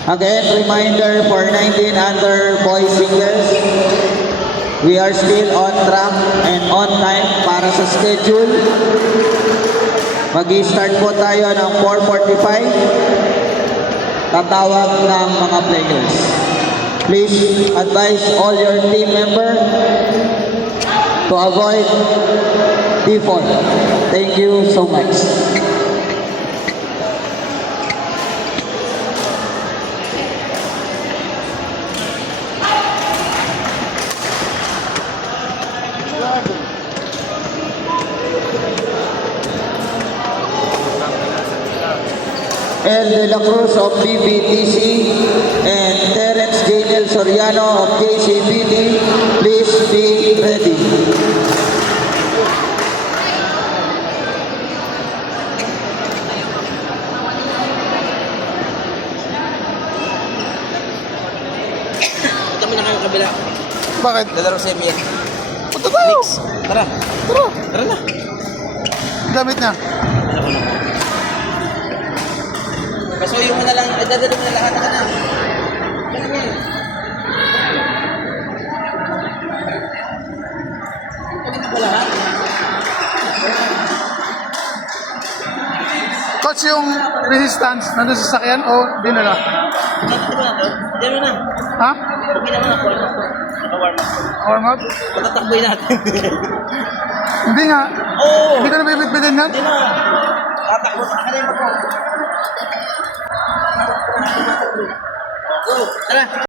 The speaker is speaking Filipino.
Again, reminder for 19 under boys singles, we are still on track and on time para sa schedule. Mag-i-start po tayo ng 4:45. Tatawag ng mga players. Please advise all your team members to avoid default. Thank you so much. El De La Cruz of BBTC and Terence Janiel Soriano of JCBD, please be ready. Punta mo na kayo kabila. Bakit? Lalaro sa Emir. Punta tayo! Tara. Tara! Tara na. Gamit na. Pasuyo mo na lang. Dadalo mo na lahat ka na. Coach, yung resistance nandun sa sakyan o dinala? Hindi mo na. Ha? Hindi naman ako. Naka-warm up. Warm up? Patatakboy natin. Hindi nga. Oo. Hindi ka na bibit-bitin yan? Hindi na. Tatakbo sa akin. Go. Tara.